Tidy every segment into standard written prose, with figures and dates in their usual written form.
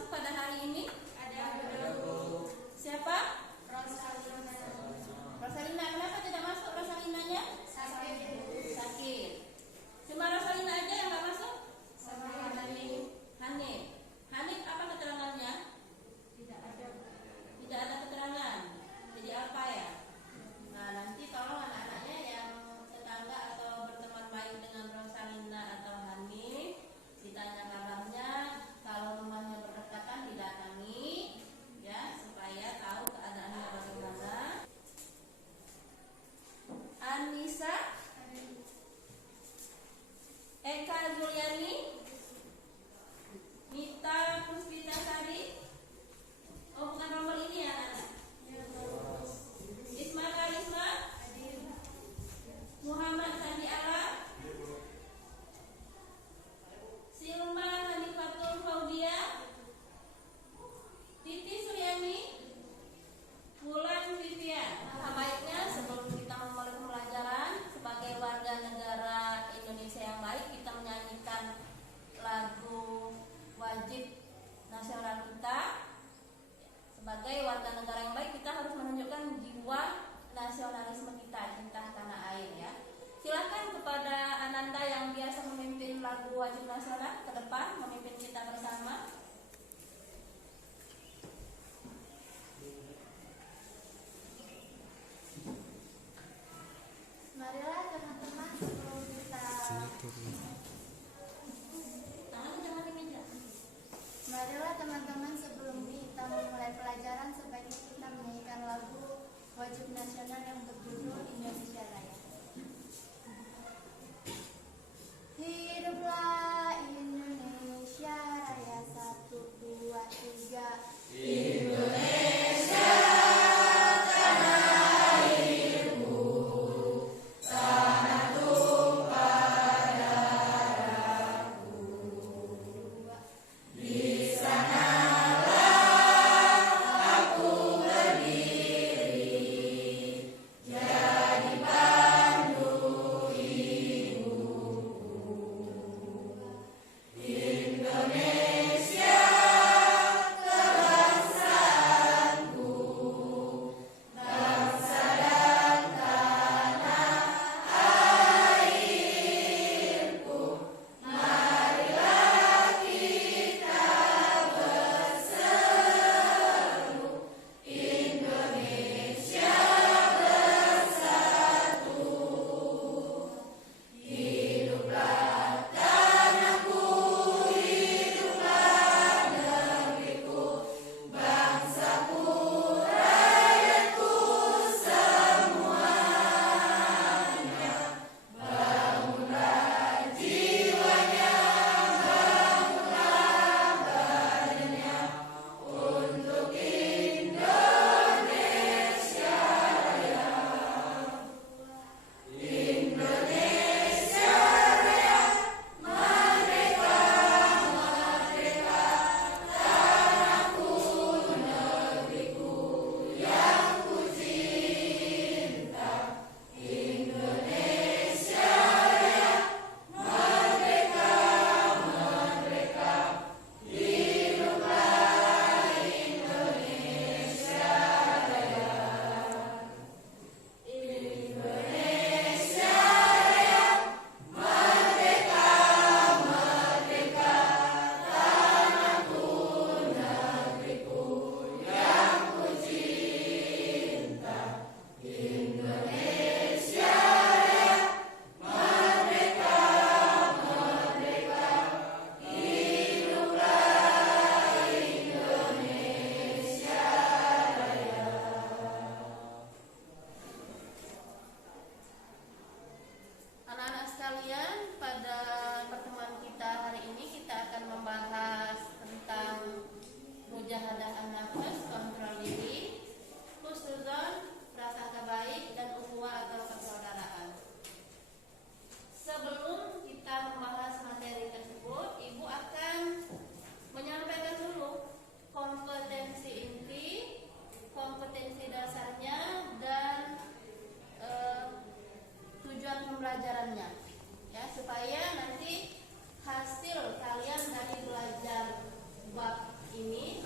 masuk pada hari ini? Ada Bu. Siapa? Rosalina. Rosalina. Kenapa tidak masuk Rosalinanya? Sakit. Cuma Rosalina aja yang nggak masuk? Sama Hanif. Hanif apa keterangannya? Tidak ada. Tidak ada keterangan. Jadi apa ya? Nah, nanti tolong anak-anaknya yang tetangga atau berteman baik dengan Rosalina atau Hanif, ditanya kabarnya. Kalau rumahnya berdekatan didatangi, ya, supaya tahu keadaannya bagaimana. Anissa, Eka Juliani, Mita Puspita Sari. Oh, bukan nomor ini ya, anak. Isma Karisma, Muhammad Sandi Ala, Silma Hanifatul Faudiyah, Titi Suryani, Wulan Vivian. Baiknya sebelum kita memulai pembelajaran sebagai warga negara Indonesia yang baik, kita menyanyikan lagu wajib nasional kita. Sebagai warga negara yang baik, kita harus menunjukkan jiwa nasionalisme kita, cinta tanah air, ya. Silakan kepada Ananda yang biasa memimpin lagu wajib nasional ke depan, memimpin kita bersama. Marilah teman-teman sebelum kita Jangan di meja. Marilah teman-teman sebelum kita memulai pelajaran sebaiknya kita menyanyikan lagu wajib nasional yang berjudul Indonesia Raya. Hiduplah Indonesia Raya, 1, 2, 3. Indonesia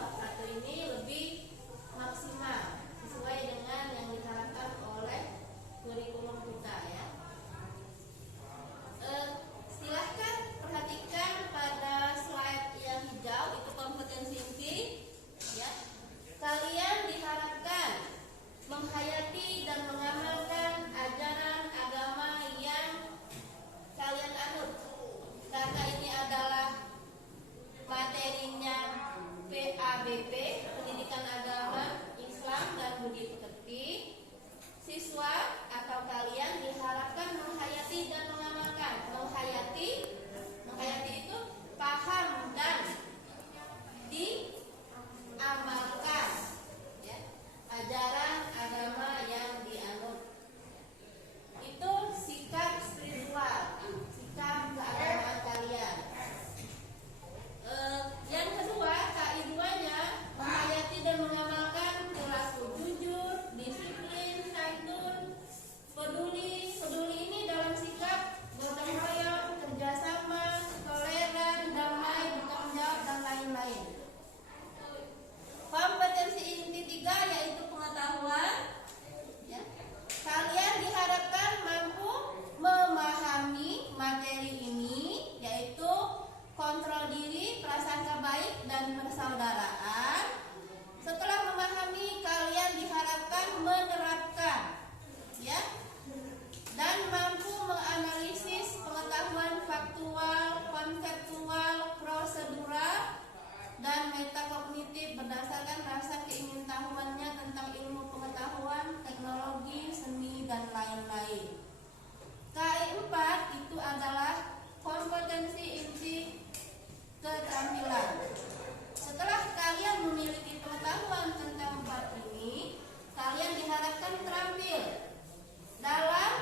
bab 1 ini lebih maksimal sesuai dengan yang diharapkan oleh kurikulum kita ya. Silahkan perhatikan pada slide yang hijau, itu kompetensi inti ya. Kalian diharapkan menghayati dan mengamalkan ajaran agama yang kalian anut, karena ini adalah materinya PABP, Pendidikan Agama Islam dan Budi Pekerti. Siswa atau kalian diharapkan menghayati dan mengamalkan. Menghayati itu paham dan diamalkan ya, ajaran agama yang dianut. Itu sikap spiritual, sikap keagamaan kalian. Yang kedua, KI2-nya menghayati dan mengamalkan perilaku jujur, disiplin, santun, peduli. Peduli ini dalam sikap gotong royong, kerjasama, toleran, damai, bertanggung jawab dan lain-lain. Kompetensi inti 3 yaitu pengetahuan. Ya. Kalian diharapkan mampu memahami materi ini, yaitu kontrol diri, prasangka baik, dan persaudaraan. Setelah memahami, kalian diharapkan menerapkan, ya, dan mampu menganalisis pengetahuan faktual, konseptual, prosedural, dan metakognitif berdasarkan rasa keingintahuannya tentang ilmu pengetahuan, teknologi, seni, dan lain-lain. KI4 itu adalah kompetensi inti keterampilan. Setelah kalian memiliki pengetahuan tentang bab ini, kalian diharapkan terampil dalam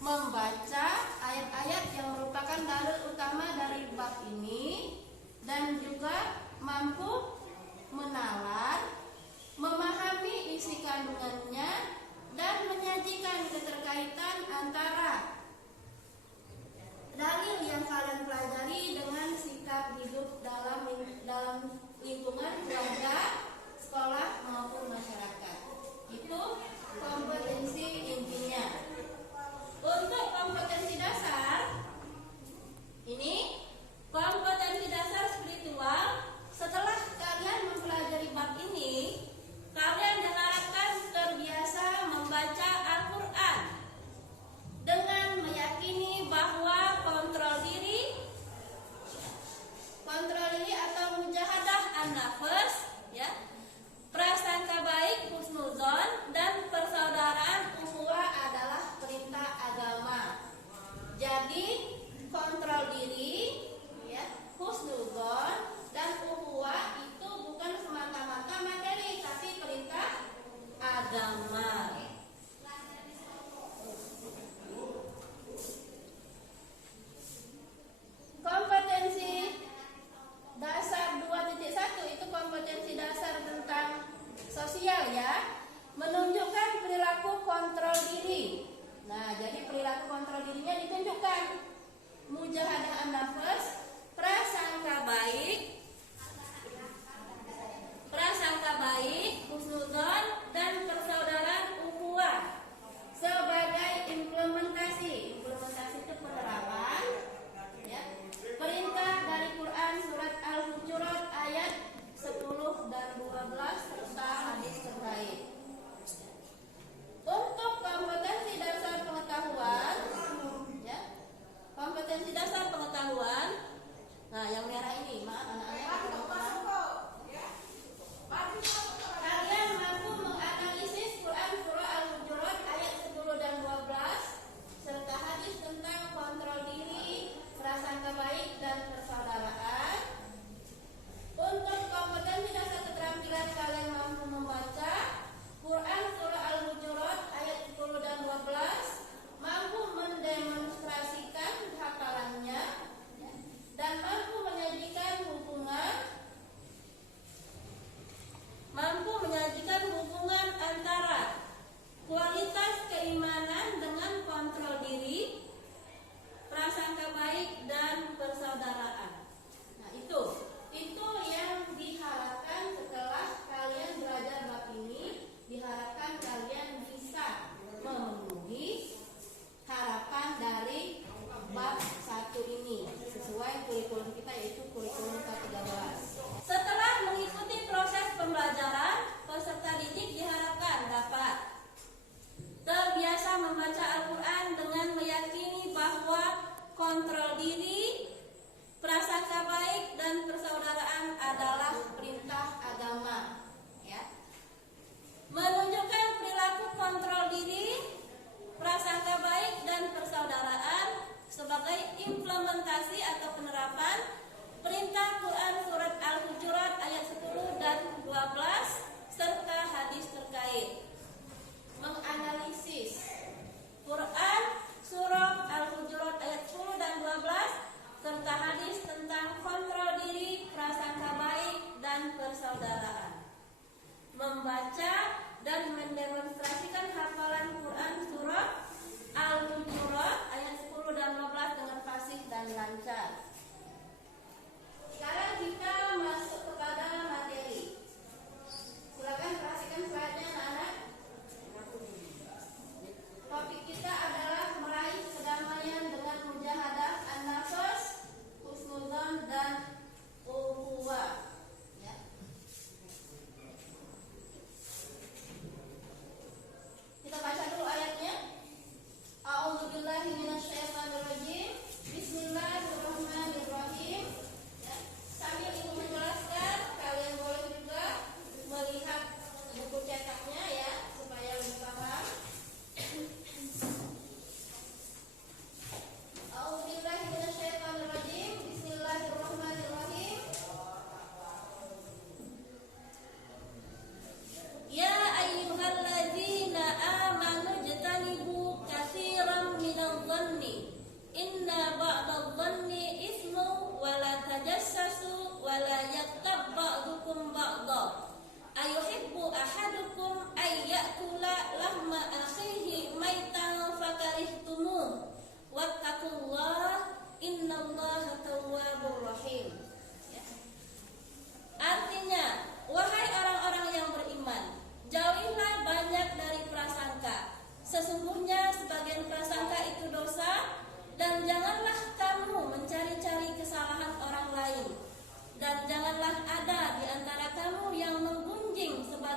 membaca ayat-ayat yang merupakan dalil utama dari bab ini, dan juga mampu menalar, memahami isi kandungannya, dan menyajikan keterkaitan antara dalil yang kalian pelajari dengan sikap hidup dalam lingkungan keluarga, sekolah maupun masyarakat. Itu kompetensi intinya. Untuk kompetensi dasar, ini kompetensi dasar spiritual. Setelah kalian mempelajari bab ini, kalian diharapkan terbiasa membaca Al-Quran dengan meyakini bahwa kontrol diri atau mujahadah an-nafs, ya, prasangka baik, husnuzon, dan persaudaraan ukhuwah adalah perintah agama. Jadi kontrol diri, ya, husnuzon, dan ukhuwah itu bukan semata-mata materi, tapi perintah agama. Kompetensi dasar 2.1 itu kompetensi dasar tentang sosial, ya, menunjukkan perilaku kontrol diri. Nah, jadi perilaku kontrol dirinya ditunjukkan: mujahadah an-nafs, prasangka baik,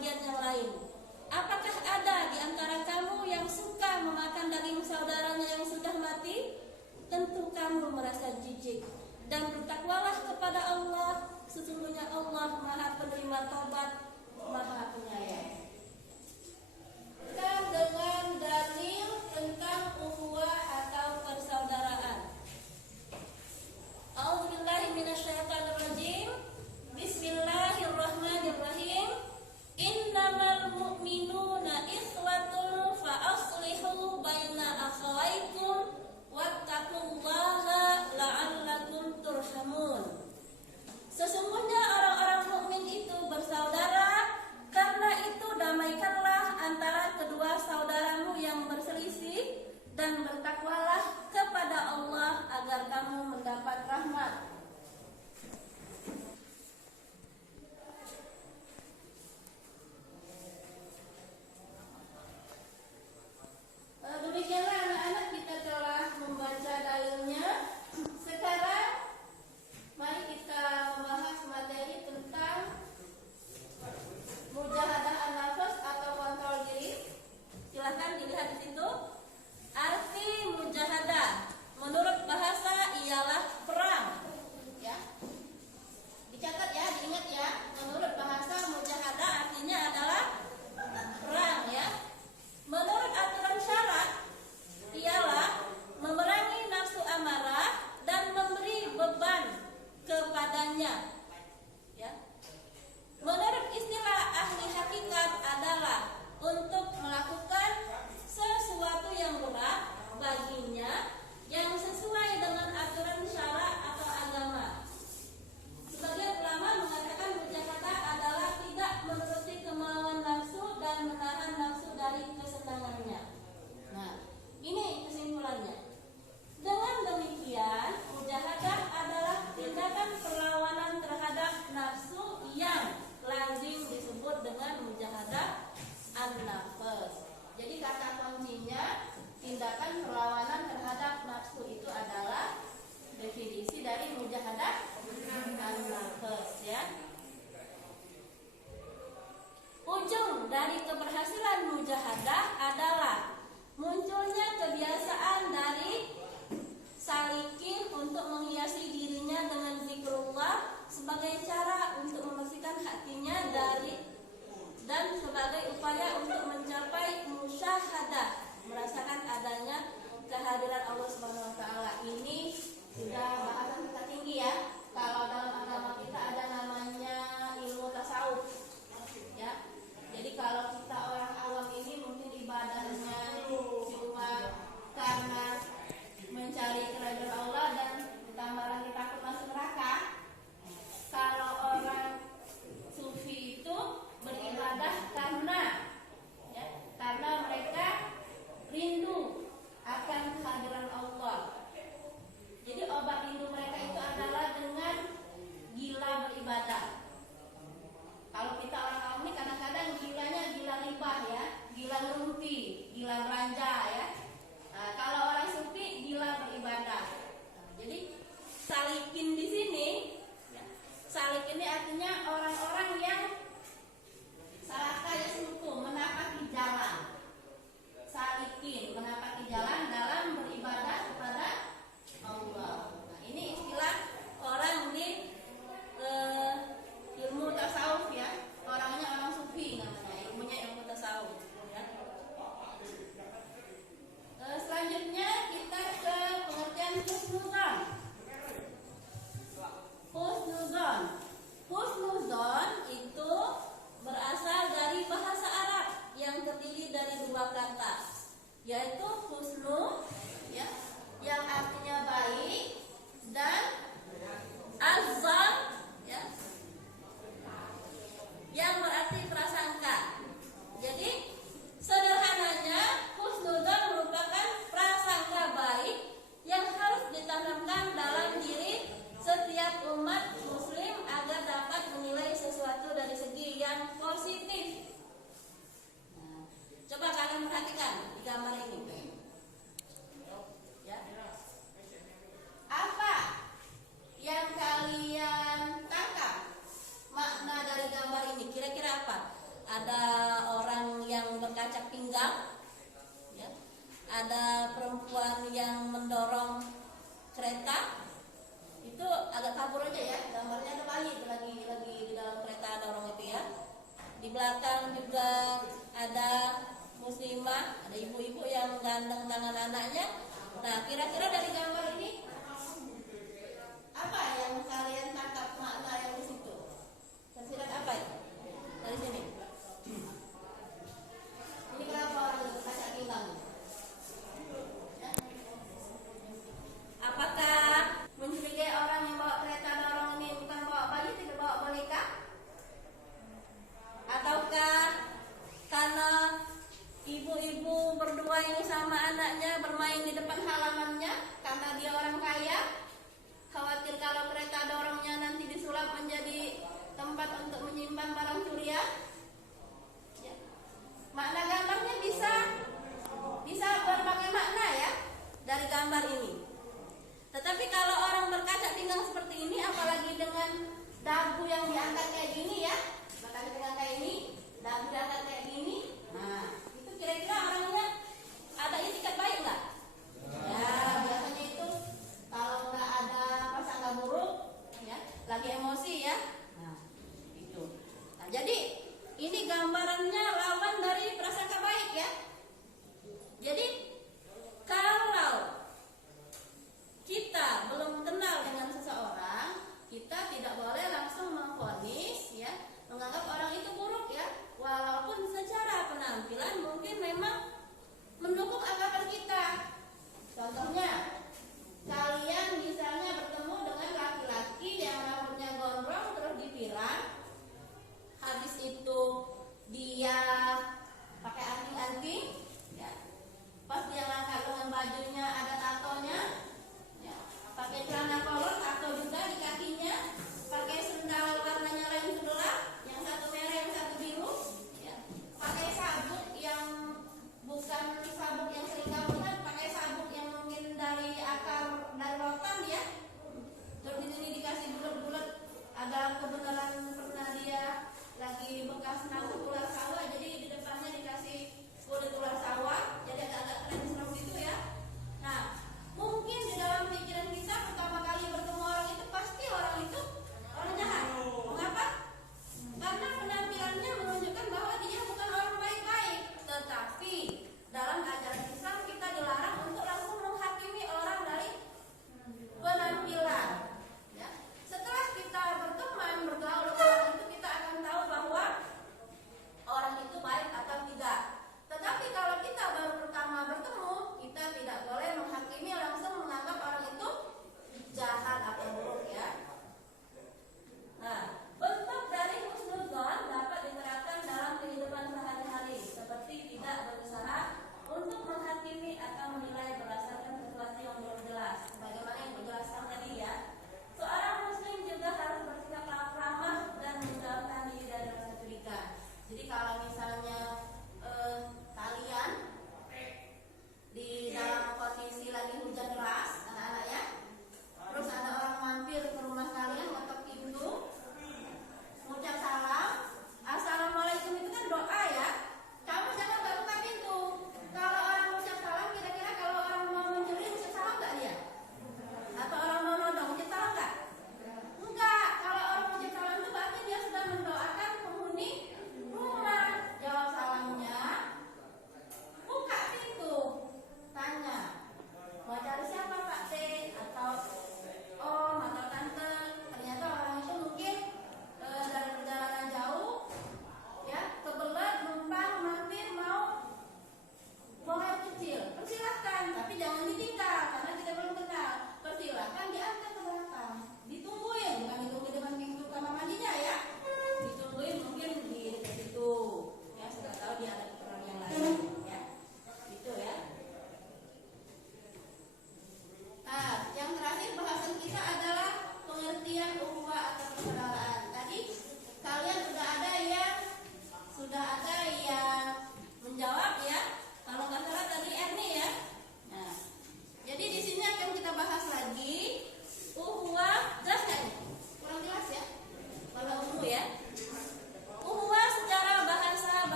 sebagian yang lain. Apakah ada di antara kamu yang suka memakan daging saudaranya yang sudah mati? Tentu kamu merasa jijik. Dan bertakwalah kepada Allah. Sesungguhnya Allah Maha penerima taubat, Maha penyayang. Dan dengan dalil tentang ukhuwah atau persaudaraan. A'udzubillahi minasyaitonirrajim. Bismillahirrahmanirrahim. Innamal mu'minuna ikhwatun fa aslihu baina akhawaykum wattaqullaha la'allakum turhamun. Sesungguhnya orang-orang mukmin itu bersaudara, karena itu damaikanlah antara kedua saudaramu yang berselisih, dan bertakwalah kepada Allah agar kamu mendapat rahmat. Demikianlah anak-anak, kita telah membaca dalilnya. Sekarang mari kita membahas materi tentang mujahadah an-nafs atau kontrol diri. Silahkan dilihat di situ. Arti mujahadah menurut bahasa ialah perang. Ya. Dicatat ya, diingat ya. Menurut bahasa mujahadah artinya adalah perang ya. Menurut aturan syarat ialah memerangi nafsu amarah dan memberi beban kepadanya. Ya. Menurut istilah ahli hakikat adalah untuk melakukan sesuatu yang berat baginya yang sesuai dengan aturan syarak atau agama. Sebagian ulama mengatakan mujahadah adalah tidak menuruti kemauan nafsu dan menahan nafsu dari kesenangannya. Nah, ini kesimpulannya. Dengan demikian, mujahadah adalah tindakan perlawanan terhadap nafsu yang lazim disebut dengan mujahadah an-nafs. Jadi kata kuncinya tindakan perlawanan terhadap nafsu itu adalah definisi dari mujahadah an-nafs ya. Ujung dari keberhasilan mujahadah adalah munculnya kebiasaan dari salikin untuk menghiasi dirinya dengan zikrullah sebagai cara untuk membersihkan hatinya dari dan sebagai upaya untuk mencapai musyahadah, merasakan adanya kehadiran Allah Subhanahu wa taala. Ini sudah bahasan kita tinggi ya. Kalau dalam agama kita ada namanya ilmu tasawuf. Ya. Jadi kalau kita orang awam ini mungkin ibadahnya cuma karena mencari keriduan Allah dan ditambah lagi takut masuk neraka. Kalau orang sufi itu beribadah karena mereka rindu akan kehadiran Allah. Jadi obat rindu mereka itu adalah dengan gila beribadah. Kalau kita orang awam ini kadang-kadang gilanya gila ribah ya, gila ngerumpi, gila belanja ya. Nah, kalau orang sufi gila beribadah. Jadi salikin di sini, ya, salik ini artinya orang-orang yang salaka yasluku, menapaki jalan. Salikin, menapaki jalan dalam beribadah kepada Allah. Nah, ini istilah orang di ilmu tasawuf ya. Orangnya orang sufi namanya, ilmunya ilmu tasawuf ya. Selanjutnya kita ke pengertian husnuzon. Husnuzon itu berasal dari bahasa Arab yang terdiri dari dua kata, yaitu husnu ya, yang artinya baik, dan azan ya, yang berarti prasangka. Jadi sederhananya husnuzon merupakan prasangka baik yang harus ditanamkan dalam diri setiap umat muslim agar dapat menilai sesuatu dari segi yang positif. Nah, coba kalian perhatikan di gambar ini. Ya. Apa yang kalian tangkap makna dari gambar ini? Kira-kira apa? ada orang yang berkacak pinggang, ya. Ada perempuan yang mendorong kereta. Itu agak kabur aja ya, gambarnya ada bayi itu lagi di dalam kereta dorong itu ya. Di belakang juga ada muslimah, ada ibu-ibu yang gandeng tangan anaknya. Nah, kira-kira dari gambar ini apa yang kalian tangkap makna yang di situ? Tersirat apa ya? Dari sini. Ini kenapa orang itu kaca pinggang? Ya. Apakah mencurigai orang yang bawa kereta dorong ini bukan bawa bayi, tidak bawa boneka? Ataukah karena ibu-ibu berdua ini sama anaknya bermain di depan halamannya karena dia orang kaya, khawatir kalau kereta dorongnya nanti disulap menjadi tempat untuk menyimpan barang curian? Ya. Makna gambarnya bisa berbagai makna ya dari gambar ini. Tetapi kalau orang berkaca pinggang seperti ini, apalagi dengan dagu yang diangkat kayak gini ya, bahkan dengan kayak ini, dagu diangkat kayak gini, nah itu kira-kira orangnya ada itikat baik nggak? Ya biasanya itu kalau nggak ada prasangka buruk, ya lagi emosi ya. Nah itu. Nah jadi ini gambarannya lawan dari prasangka baik ya. Jadi kalau kita belum kenal dengan seseorang, kita tidak boleh langsung memvonis ya, menganggap orang itu buruk ya, walaupun secara penampilan mungkin memang mendukung anggapan kita. Contohnya, kalian misalnya bertemu dengan laki-laki yang rambutnya gondrong terus dipirang, habis itu dia pakai anting-anting ya, pas dia ngangkat lengan bajunya ada tatonya, pakai celana kolor atau juga di kakinya pakai sendal warnanya lain sebelah, yang satu merah yang satu biru ya. Pakai sabuk yang bukan sabuk yang sering kamu lihat, pakai sabuk yang mungkin dari akar dari rotan ya, terus di sini dikasih bulat-bulat, ada kebenaran pernah dia lagi bekas nangkep ular sawah, jadi di depannya dikasih kulit ular sawah, jadi agak-agak keren serem gitu ya. Nah mungkin di dalam pikiran kita pertama kali bertemu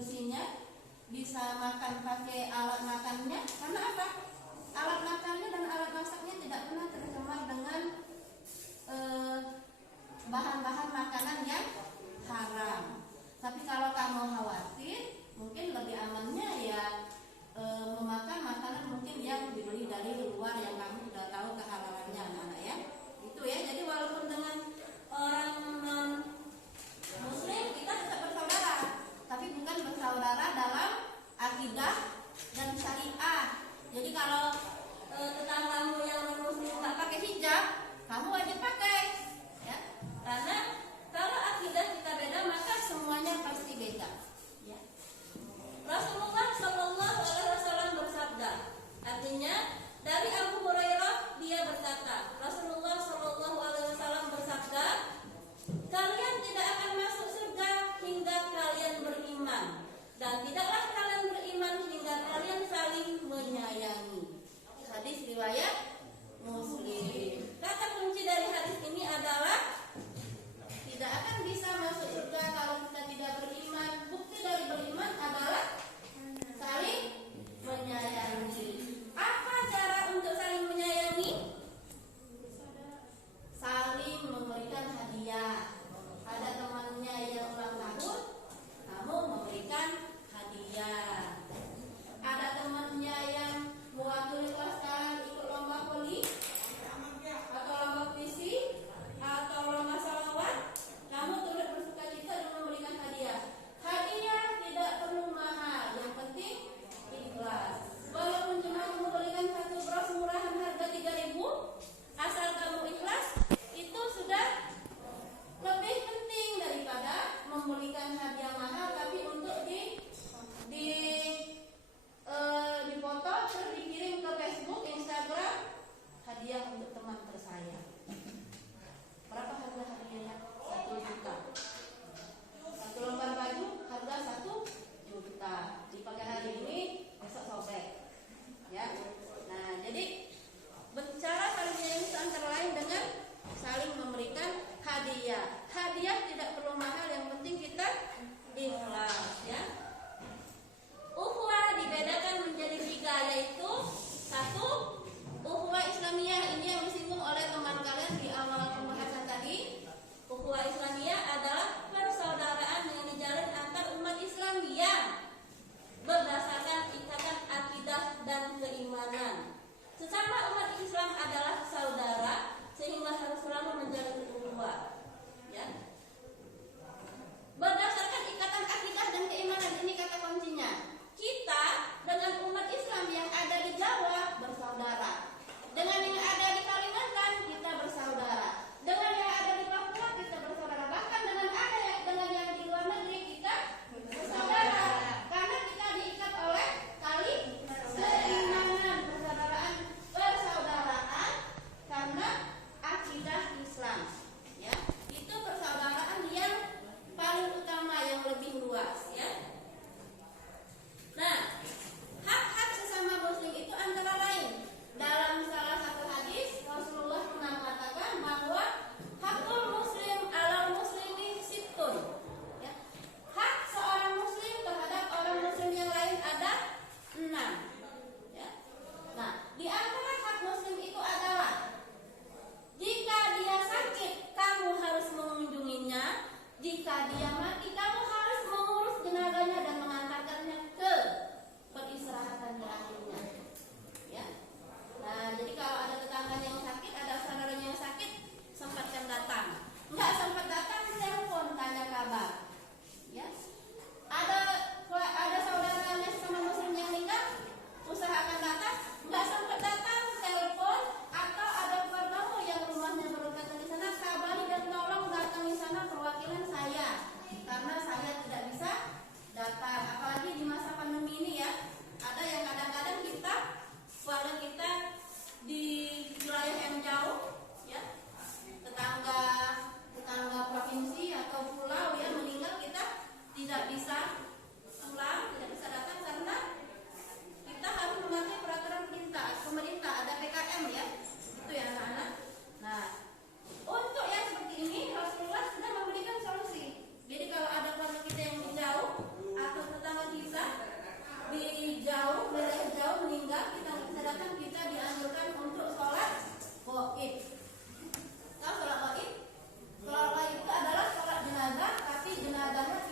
bersihnya, bisa makan pakai alat makannya. Karena apa? Alat makannya dan alat masaknya tidak pernah tercemar dengan bahan-bahan makanan yang haram. Tapi kalau kamu khawatir, mungkin lebih amannya ya memakan makanan mungkin yang dibeli dari luar yang kamu sudah tahu kehalalannya, anak-anak ya. Itu ya. Jadi walaupun dengan orang non muslim kita tetap bersaudara, tapi bukan bersaudara dalam akidah dan syariah. Jadi kalau tetanggamu yang non muslim nggak pakai hijab, kamu wajib pakai, ya. Karena kalau akidah kita beda, maka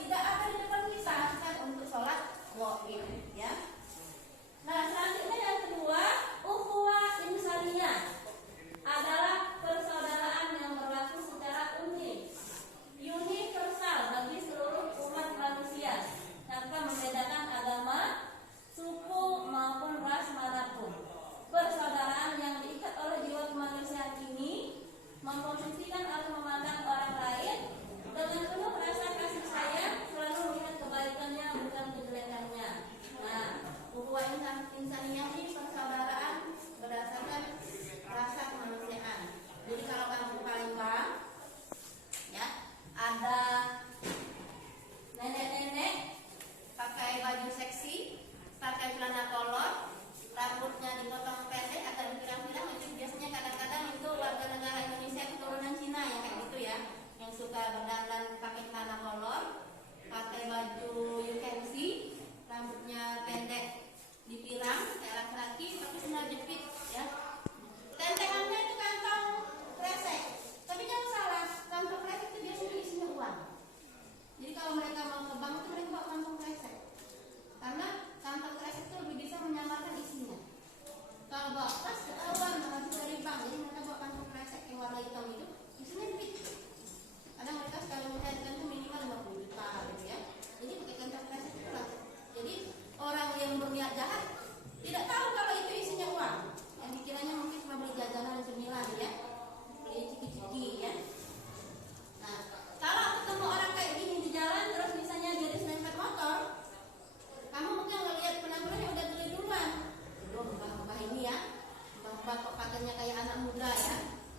tidak ada di depan kita kan untuk sholat gaib ya. Nah, selanjutnya yang kedua, ukhuwah insaniyah adalah persaudaraan yang berlaku secara universal bagi seluruh umat manusia tanpa membedakan agama, suku maupun ras manapun. Persaudaraan yang diikat oleh jiwa kemanusiaan ini memposisikan atau memandang orang lain dengan penuh rasa kasih sayang, selalu melihat kebaikannya bukan kejelekannya. Nah, ukhuwah insaniyah ini persaudaraan berdasarkan rasa kemanusiaan. Jadi kalau kampung Palembang ya, ada nenek-nenek pakai baju seksi, pakai celana kolor, rambutnya dipotong pendek atau dipirang-pirang. Itu biasanya kadang-kadang itu warga negara Indonesia keturunan Cina yang kayak gitu ya, yang suka berdandan pakai celana kolor, pakai baju you can see, rambutnya pendek dipirang kayak laki-laki tapi sendal jepit ya. Tentengannya itu kantong kresek, tapi jangan salah, kantong kresek itu biasanya isinya uang. Jadi kalau mereka mau ke bank itu mereka bawa kantong kresek, karena kantong kresek itu lebih bisa menyamarkan isinya. Kalau bawa tas ketahuan habis dari bank, jadi mereka bawa kantong kresek yang warna hitam itu isinya duit. Kadang mereka sekali mencairkan itu minimal 50 juta gitu ya. Jadi pakai kantong kresek itu lah. Jadi orang yang berniat jahat tidak tahu kalau itu isinya uang. Yang dikiranya mungkin cuma beli jajanan cemilan ya, beli ciki-ciki ya. Nah, kalau ketemu orang kayak gini di jalan terus misalnya jadi serempet motor, kamu mungkin ngelihat penampilannya udah gede duluan. Loh, mbah-mbah ini ya, mbah-mbah kok pakainya kayak anak muda ya.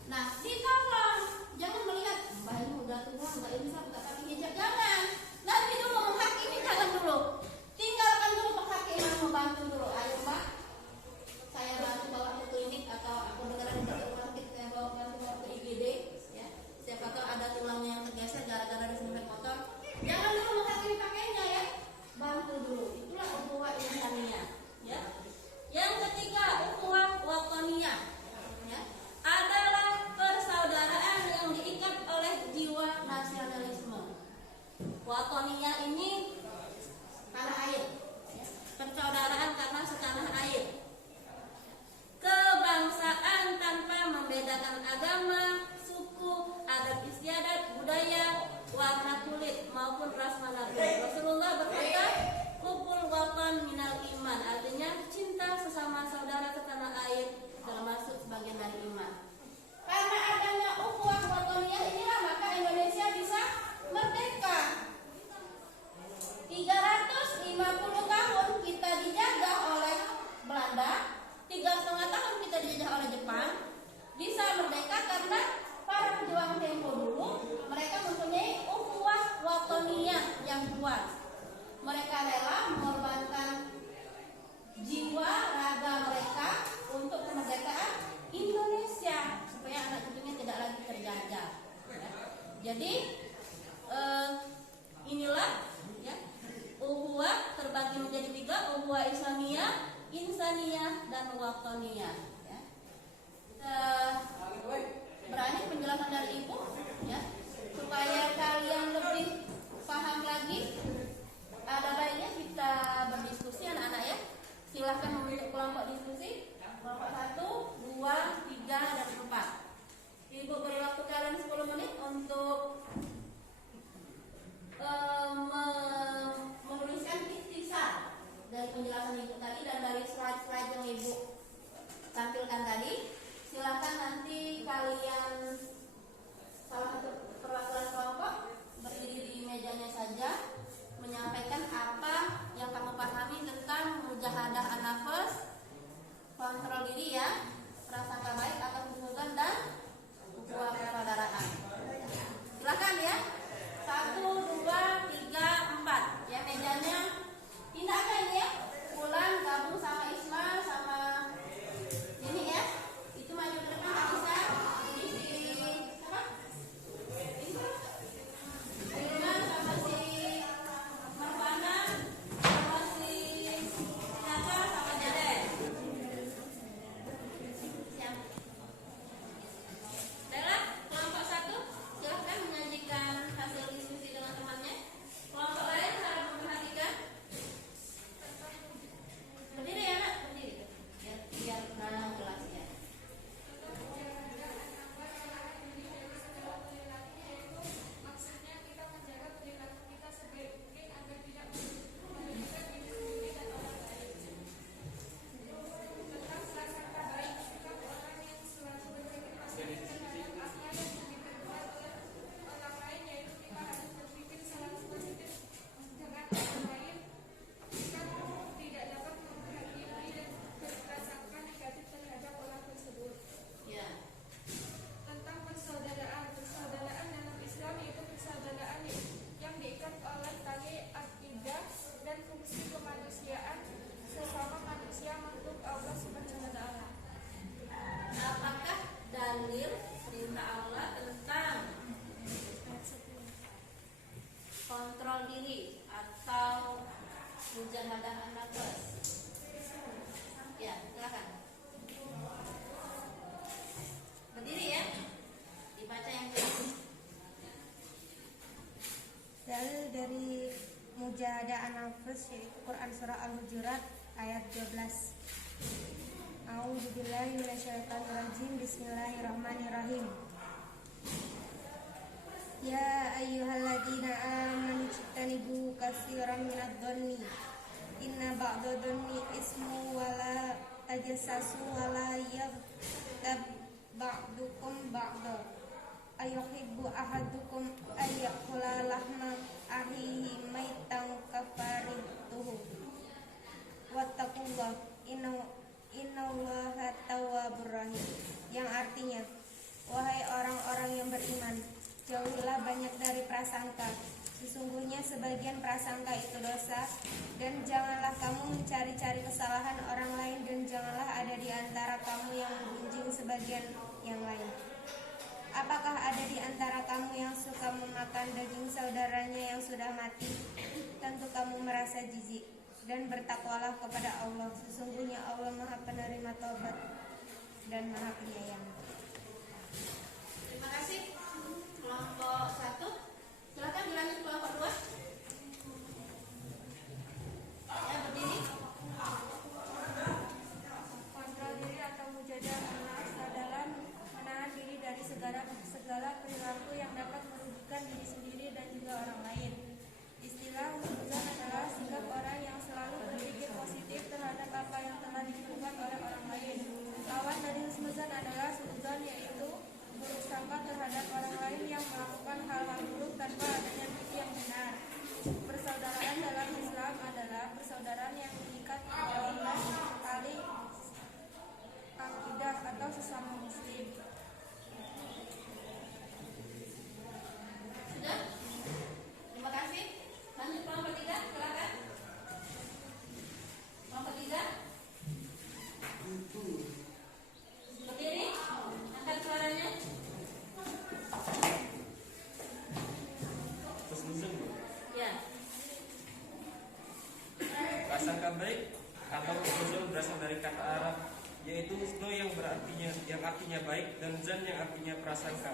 Nah, ditolong, jangan melihat mbah ini udah tua, nggak bisa buka kaki hijab, jangan. Nanti dulu menghakimi, jangan dulu. Tinggalkan dulu penghakiman, membantu dulu. Ayo mbak, saya bantu bawa ke klinik atau aku beneran di rumah sakit, saya bawa ke IGD ya. Siapa tahu ada tulangnya yang tergeser gara-gara diserempet motor. Jangan dulu menghakimi pakainya ya, bantu dulu. Itulah ukhuwah insaniyah ya. Yang ketiga, ukhuwah watoniyah ya, adalah persaudaraan yang diikat oleh jiwa nasionalisme. Watoniyah ini tanah air ya. Persaudaraan karena setanah air, kebangsaan tanpa membedakan agama, suku, adat istiadat, budaya, warna kulit maupun ras manapun. Rasulullah berkata, "Hubul watan minal iman", artinya cinta sesama saudara ke tanah air termasuk sebagian dari iman. Karena adanya ukhuwah watoniyah inilah maka Indonesia bisa merdeka. 350 tahun kita dijajah oleh Belanda, 3,5 tahun kita dijajah oleh Jepang. Bisa merdeka karena para pejuang tempo dulu mereka mempunyai ukhuwah watoniyah yang kuat. Mereka rela mengorbankan jiwa raga mereka untuk kemerdekaan Indonesia supaya anak cucunya tidak lagi terjajah ya. Jadi inilah ya, ukhuwah terbagi menjadi 3, ukhuwah Islamiyah, insaniyah, dan watoniyah ya. Berakhir penjelasan dari ibu ya, supaya kalian lebih paham lagi. Ada baiknya kita berdiskusi anak-anak ya. Silahkan membentuk kelompok diskusi, kelompok 1, 2, 3, dan 4. Ibu beri waktu kalian 10 menit untuk menuliskan ikhtisar dari penjelasan ibu tadi dan dari slide-slide yang ibu tampilkan tadi. Silahkan nanti kalian salah satu perwakilan kelompok berdiskusi berdiri atau mujahadah an-nafs. Ya, silakan. Berdiri ya. Dibaca yang jelas. Dalil dari mujahadah an-nafs yaitu Quran surah Al-Hujurat ayat 12. A'udzubillahi minasyaitonirrajim. Bismillahirrahmanirrahim. Ya ayyuhalladzina amanu ijtanibu katsiran minadh-dhanni inna ba'dadh-dhanni ismu wa la tajassasu wa la yaghtab ba'dukum ba'da ayuhibbu ahadukum ayyakula lahma ahihi maitan kafarituhu wattaqullah innallaha tawwabur rahim, yang artinya, wahai orang-orang yang beriman, jauhilah banyak dari prasangka. Sesungguhnya sebagian prasangka itu dosa, dan janganlah kamu mencari-cari kesalahan orang lain, dan janganlah ada di antara kamu yang menggunjing sebagian yang lain. Apakah ada di antara kamu yang suka memakan daging saudaranya yang sudah mati? Tentu kamu merasa jijik, dan bertakwalah kepada Allah. Sesungguhnya Allah Maha Penerima Taubat dan Maha Penyayang. Terima kasih. Kelompok 1. Silakan dilanjut kelompok 2. Ya, berdiri. Kontrol diri atau mujahadah an-nafs adalah menahan diri dari segala perilaku yang dapat merugikan diri sendiri dan juga orang lain. Istilah husnuzan adalah sikap orang yang selalu berpikir positif terhadap apa yang telah dilakukan oleh orang lain. Lawan dari husnuzan adalah suudzon, yaitu buruk sangka terhadap orang lain yang melakukan hal-hal buruk tanpa adanya bukti yang benar. Persaudaraan dalam Islam adalah persaudaraan yang mengikat oleh tali akidah atau sesama muslim. Sudah? Terima kasih. Lanjut kelompok 3, silakan. Kelompok 3. Berdiri. Angkat suaranya. Husnuzon, Ya. prasangka baik atau husnuzon berasal dari kata Arab, yaitu husnu yang artinya baik, dan zan yang artinya prasangka.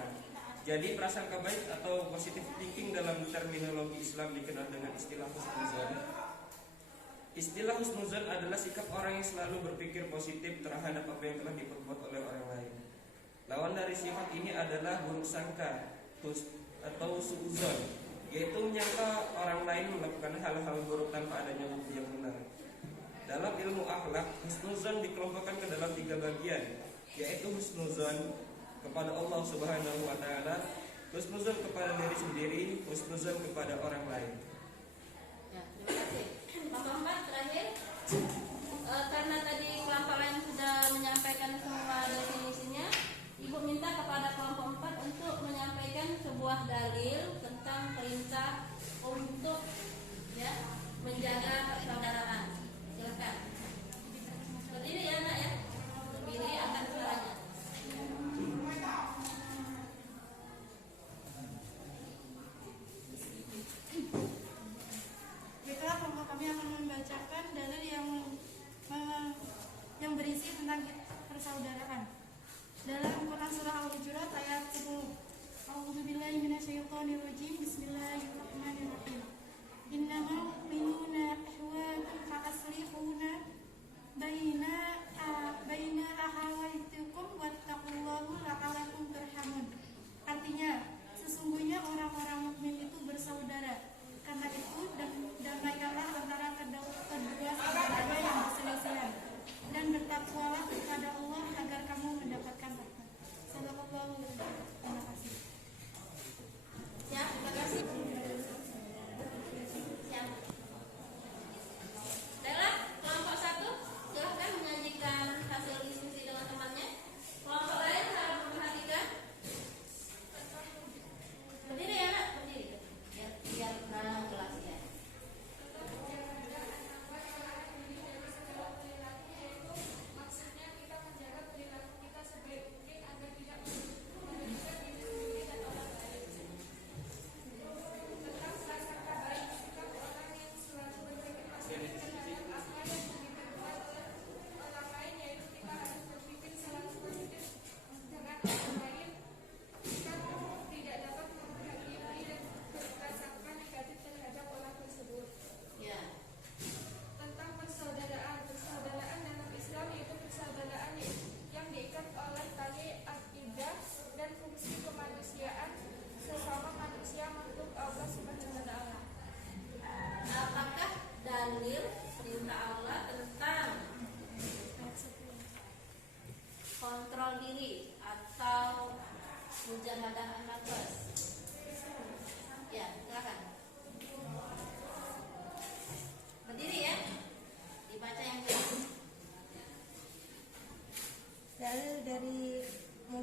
Jadi prasangka baik atau positive thinking dalam terminologi Islam dikenal dengan istilah husnuzon. Istilah husnuzon adalah sikap orang yang selalu berpikir positif terhadap apa yang telah diperbuat oleh orang lain. Lawan dari sifat ini adalah buruk sangka atau suudzon, yaitu menyangka orang lain melakukan hal-hal buruk tanpa adanya bukti yang benar. Dalam ilmu akhlak, husnuzon dikelompokkan ke dalam 3 bagian, yaitu husnuzon kepada Allah Subhanahu wa taala, husnuzon kepada diri sendiri, husnuzon kepada orang lain. Ya, terima kasih. Kelompok 4 terakhir. Karena tadi kelompok lain sudah menyampaikan semua definisinya, Ibu minta kepada kelompok 4 untuk menyampaikan sebuah dalil tentang perintah untuk menjaga persaudaraan. Silakan. Berdiri ya, Nak ya. Berdiri, angkat suaranya. Baiklah, kelompok kami akan membacakan dalil yang berisi tentang persaudaraan. Dalam Quran surah Al-Hujurat ayat 10. A'udzubillahi minasyaitonirrajim. Bismillahirrahmanirrahim. Innamal mu'minuna ikhwatun fa'aslihuna baina akhawaytikum wattaqullaha la'allakum turhamun. Artinya, sesungguhnya orang-orang mukmin itu bersaudara. Karena itu damaikanlah antara kedua saudaranya yang berselisihan, dan bertakwalah kepada Allah agar kamu mendapatkan rahmat. Sallallahu alaihi wasallam. Terima kasih. Ya, terima kasih.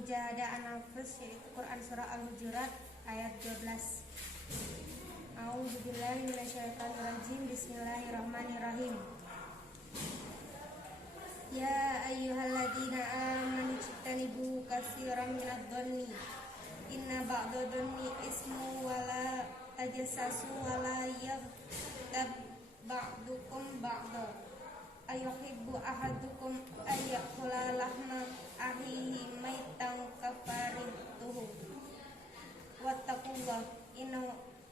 mujahadah an-nafs, yaitu Quran surah Al-Hujurat ayat 12. A'udzubillahi minasyaitonirrajim. Bismillahirrahmanirrahim. Ya ayyuhalladzina amanu ijtanibu katsiran minadh-dhanni inna ba'dadh-dhanni ismu wa la tajassasu wa la yaghtab ba'dukum ba'da ayuhibbu ahadukum ayyakula lahma ahihi maitan kafarituhu wattaqullah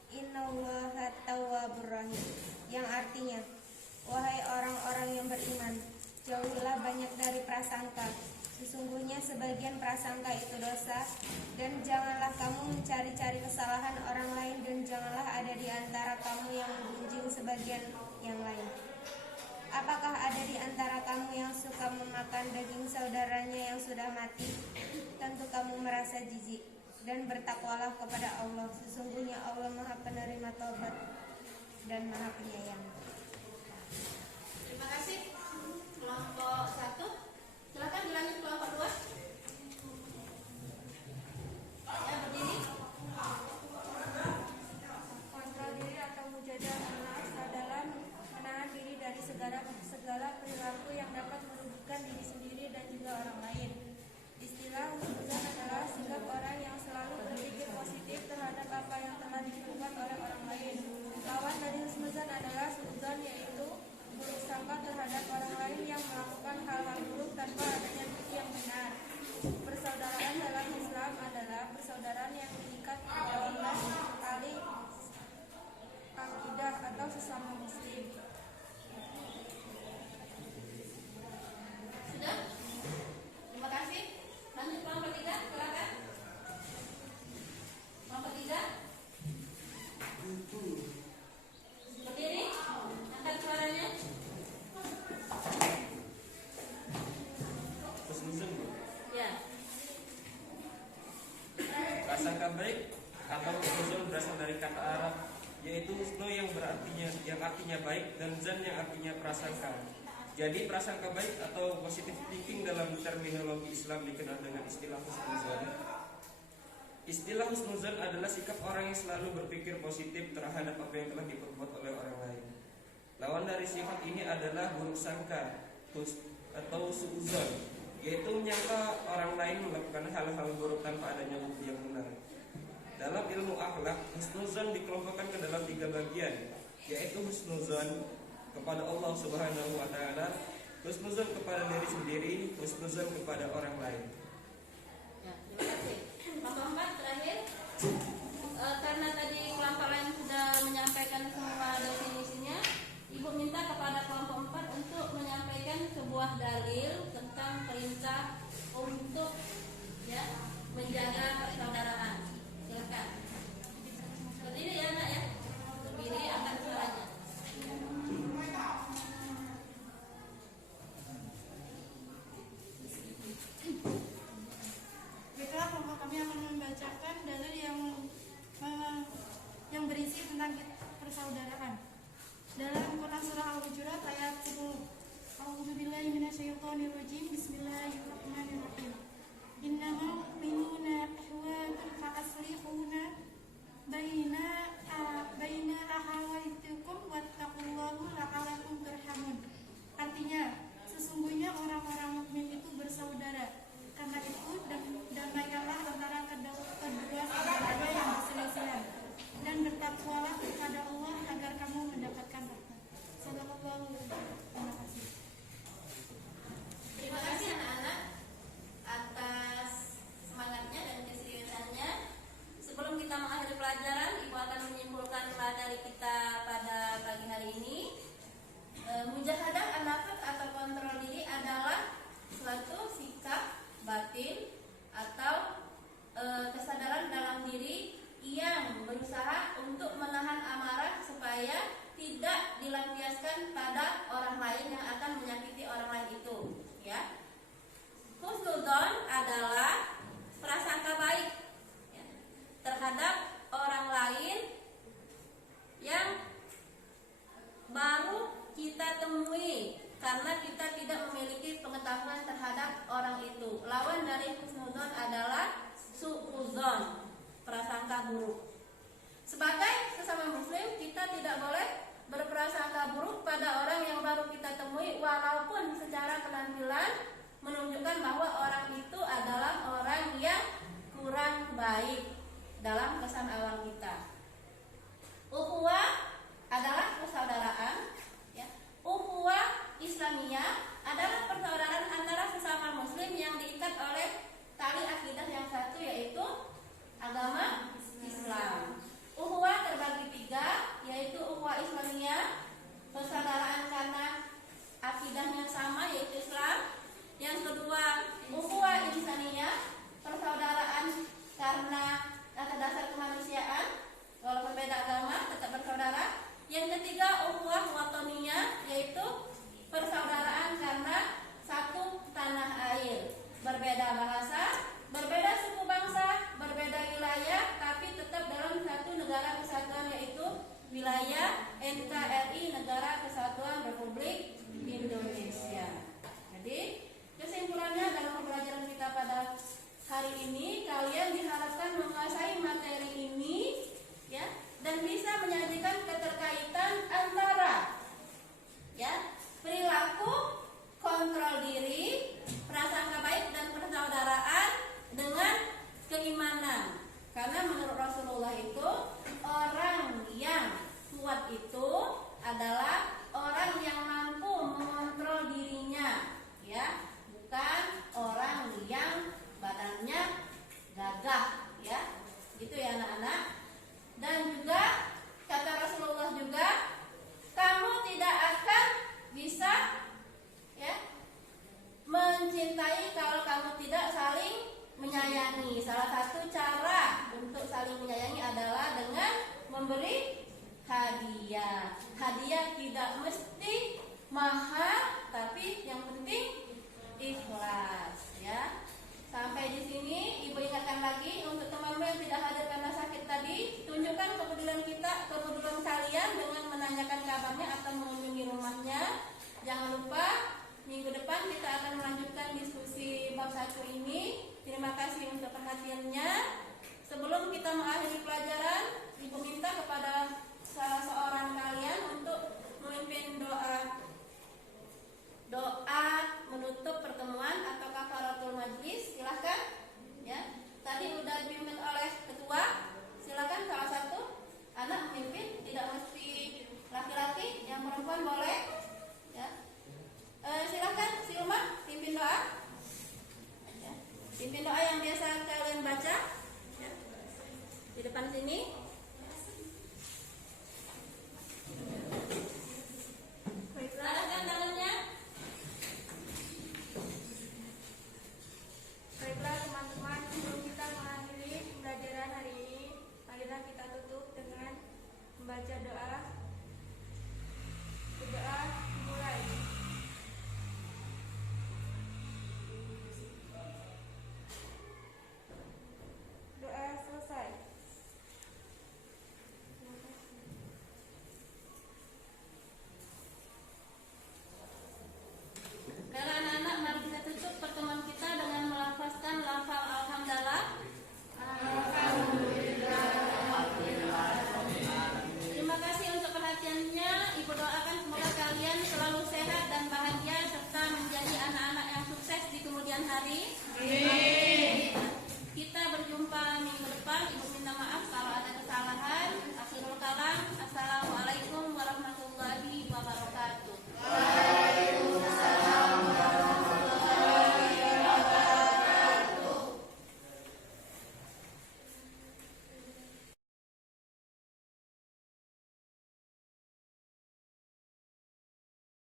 innallaha tawwabur rahim, yang artinya, wahai orang-orang yang beriman, jauhilah banyak dari prasangka, sesungguhnya sebagian prasangka itu dosa, dan janganlah kamu mencari-cari kesalahan orang lain, dan janganlah ada di antara kamu yang menggunjing sebagian yang lain. Apakah ada di antara kamu yang suka memakan daging saudaranya yang sudah mati? Tentu kamu merasa jijik, dan bertakwalah kepada Allah. Sesungguhnya Allah Maha Penerima Taubat dan Maha Penyayang. Terima kasih kelompok 1. Silakan dilanjut kelompok 2. Ya, berdiri. Kontrol diri atau mujahadah an-nafs adalah menahan diri dari segala perilaku yang dapat merugikan diri sendiri dan juga orang lain. Istilah husnuzan adalah sikap orang yang selalu berpikir positif terhadap apa yang telah dilakukan oleh orang lain. Lawan dari husnuzan adalah suudzon, yaitu buruk sangka terhadap orang lain yang melakukan hal-hal buruk tanpa adanya bukti yang benar. Persaudaraan dalam Islam adalah persaudaraan yang mengikat kepada iman, tali akidah atau sesama muslim. Sudah? Terima kasih. Lanjut kelompok 3, silakan. Kelompok 3. Berdiri. Angkat suaranya. Husnuzon, Bu. Ya. Prasangka baik atau husnuzon berasal dari kata Arab, yaitu husnu yang artinya baik, dan zan yang artinya prasangka. Jadi prasangka baik atau positive thinking dalam terminologi Islam dikenal dengan istilah husnuzon. Istilah husnuzon adalah sikap orang yang selalu berpikir positif terhadap apa yang telah diperbuat oleh orang lain. Lawan dari sifat ini adalah buruk sangka atau suudzon, yaitu menyangka orang lain melakukan hal-hal buruk tanpa adanya bukti yang benar. Dalam ilmu akhlak, husnuzon dikelompokkan ke dalam 3 bagian, yaitu husnuzon kepada Allah Subhanahu wa taala, husnuzon kepada diri sendiri, husnuzon kepada orang lain. Ya, terima kasih. Kelompok 4 terakhir. Karena tadi kelompok lain sudah menyampaikan semua definisinya, Ibu minta kepada kelompok 4 untuk menyampaikan sebuah dalil tentang perintah untuk menjaga persaudaraan. Silakan. Berdiri ya, Nak ya. Berdiri, angkat suaranya. Baiklah, kelompok kami akan membacakan dalil yang berisi tentang persaudaraan. Dalam Quran surah Al-Hujurat ayat 10. A'udzubillahi minasyaitonirrajim. Bismillahirrahmanirrahim. Innamal mu'minuna ikhwatun fa aslihuna baina akhawaytikum wattaqullaha la'allakum turhamun. Artinya, sesungguhnya orang-orang mukmin itu bersaudara. Karena itu damaikanlah antara kedua saudaranya yang berselisihan, dan bertakwalah kepada Allah agar kamu mendapatkan rahmat. Sallallahu alaihi wasallam. Terima kasih. Terima kasih anak-anak atas semangatnya dan keseriusannya. Sebelum kita mengakhiri pelajaran, Ibu akan menyimpulkan materi kita pada pagi hari ini. Mujahadah an-nafs atau kontrol diri adalah suatu sikap batin atau kesadaran dalam diri yang berusaha untuk menahan amarah supaya tidak dilampiaskan pada orang lain yang akan menyakiti orang lain itu, ya. Husnudzon adalah prasangka baik ya, terhadap orang lain yang baru kita temui karena kita tidak memiliki pengetahuan terhadap orang itu. Lawan dari husnudzon adalah suudzon, prasangka buruk. Sebagai sesama muslim, kita tidak boleh berprasangka buruk pada orang yang baru kita temui, walaupun secara penampilan menunjukkan bahwa orang itu adalah orang yang kurang baik dalam kesan awal kita. Ukhuwah adalah persaudaraan, ya. Ukhuwah Islamiyah adalah persaudaraan antara sesama muslim yang diikat oleh tali akidah yang satu, yaitu agama Islam. Ukhuwah terbagi tiga, yaitu ukhuwah Islamiyah, persaudaraan karena akidahnya sama, yaitu Islam. Yang kedua, ukhuwah insaniyah, persaudaraan karena atas dasar kemanusiaan, walaupun beda agama tetap bersaudara. Yang ketiga, ukhuwah watoniyah, yaitu persaudaraan karena satu tanah air, berbeda bahasa, berbeda suku bangsa, berbeda wilayah, tapi tetap dalam satu negara kesatuan, yaitu wilayah NKRI, Negara Kesatuan Republik Indonesia. Jadi kesimpulannya dalam pembelajaran kita pada hari ini, kalian diharapkan menguasai materi ini, ya, dan bisa menyajikan keterkaitan antara, ya, perilaku, kontrol diri, prasangka baik dan persaudaraan dengan keimanan. Karena menurut Rasulullah itu, orang yang kuat itu adalah orang yang mampu mengontrol dirinya, ya, bukan orang yang badannya gagah, ya, gitu ya anak-anak. Dan juga kata Rasulullah juga, kamu tidak akan bisa, ya, mencintai kalau kamu tidak saling menyayangi. Salah satu cara untuk saling menyayangi adalah dengan memberi hadiah. Hadiah tidak mesti mahal, tapi yang penting ikhlas, ya. Sampai di sini Ibu ingatkan lagi untuk teman-teman yang tidak hadir karena sakit tadi, tunjukkan kepedulian kalian dengan menanyakan kabarnya atau mengunjungi rumahnya. Jangan lupa minggu depan kita akan melanjutkan diskusi bab 1 ini. Terima kasih untuk perhatiannya. Sebelum kita mengakhiri pelajaran, Ibu minta kepada salah seorang